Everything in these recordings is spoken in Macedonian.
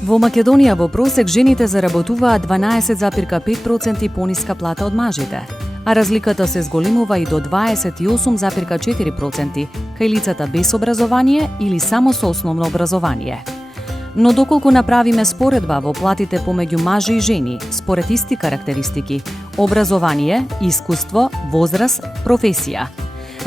Во Македонија во просек жените заработуваат 12,5% пониска плата од мажите, а разликата се зголемува и до 28,4% кај лицата без образование или само со основно образование. Но доколку направиме споредба во платите помеѓу мажи и жени, според исти карактеристики, образование, искуство, возраст, професија,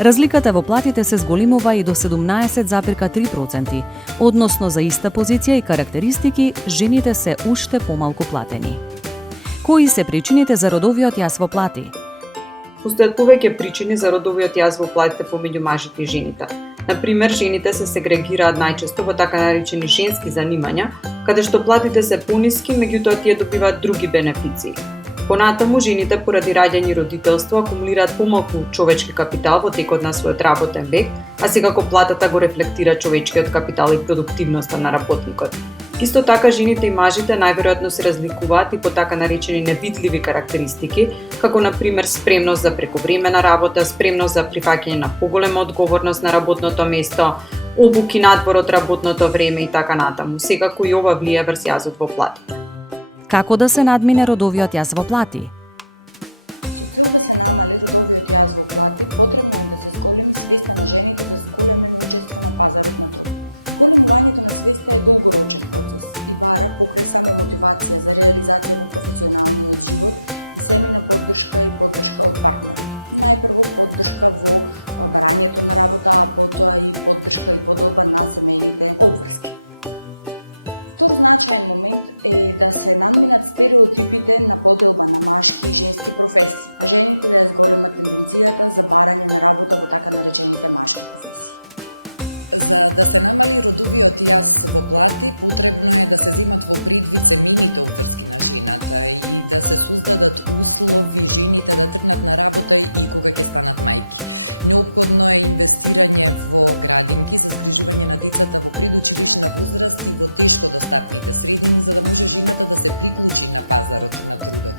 разликата во платите се зголемува и до 17,3%, односно за иста позиција и карактеристики, жените се уште помалку платени. Кои се причините за родовиот јас во плати? Постојат повеќе причини за родовиот јаз во платите помеѓу мажите и жените. Например, жените се сегрегираат најчесто во така наречени женски занимања, каде што платите се пониски, меѓутоа тие добиваат други бенефиции. Понатаму, жените поради раѓање и родителство акумулираат помалку човечки капитал во текот на својот работен век, а секако платата го рефлектира човечкиот капитал и продуктивноста на работникот. Исто така, жените и мажите најверојатно се разликуваат и по така наречени невидливи карактеристики, како например спремност за прековремена работа, спремност за прифаќање на поголема одговорност на работното место, обуки надвор од работното време и така натаму. Секако и ова влие врз јазот во платите. Како да се надмине родовиот јаз во плати? Со цел да се намали родовиот јаз во плати, потребно е да се зголеми свеста на жените за зголемено учество на пазарот на труд. Зголемувањето на свеста е долгорочен процес и бара покрај само мотивација за реализација во професионалниот живот и семина поддршка и поддршка од партнерот. Најпрво поддршка во барањето на работа, а потоа и поддршка и подобар на семејните обврски. Втор значаен момент е да се надминат стереотипите на поделба на машки и женски професии, а жените да ја зголемат тенденцијата за барање на работа во така наречените машки професии. За да се намали родовиот јас во плати, потребно е да се земат во предвид семејните обврски на жената и да се создадат услови жените да тргнат на работа и кога ќе станат мајки. Неопходно е инвестирање во градинки за згрижување на децата во предучилишна возраст и во тешко достапните средини, за да може жената да се приклучи на пазарот на трудот.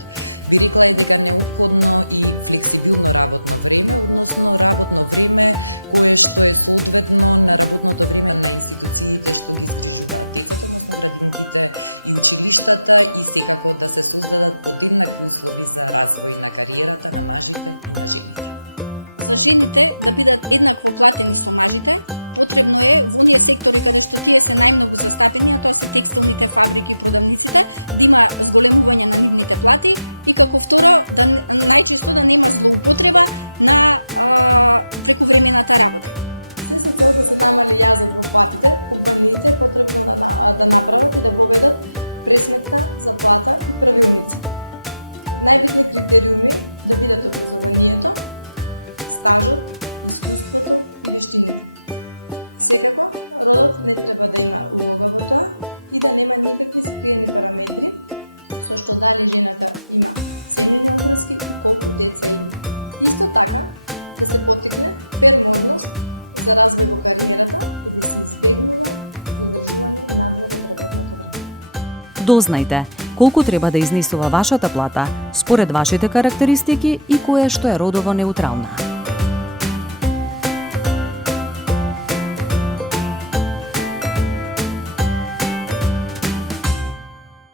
Би рекла е дека неопходно и флексибилно работно време, односно работно време кое што е соодветно на работното време на институциите што ги згрижуваат децата, односно градинките и училиштата, и секако да се создадат подеднакви услови за развој на кариерата на мажите и на жените. За жените да бидат еднакво платени со мажите, потребно е во оние сектори каде што тие се најмногу застапени, а тоа се текстилните фабрики и продавниците, да има зголемување на нивните плати и како второ, најчесто да нема злоупотреба на прековремената работа. Се со цел да се намали јазот во платите, компаниите е потребно да направат и да воведат пресметка за плата и правилници. Најбитни критериуми да бидат образованието, стажот, искуството и вештините. Секако, родот не треба да има улога во тоа и да нема никакви скриени параметри, со што дали жената има семејни обврски и колку деца има. Исто така, да се поттикне фер можност за развој во кариерата и да се избегнува задржување надвор од работното време. Дознајте колку треба да изнесува вашата плата според вашите карактеристики и која што е родово неутрална.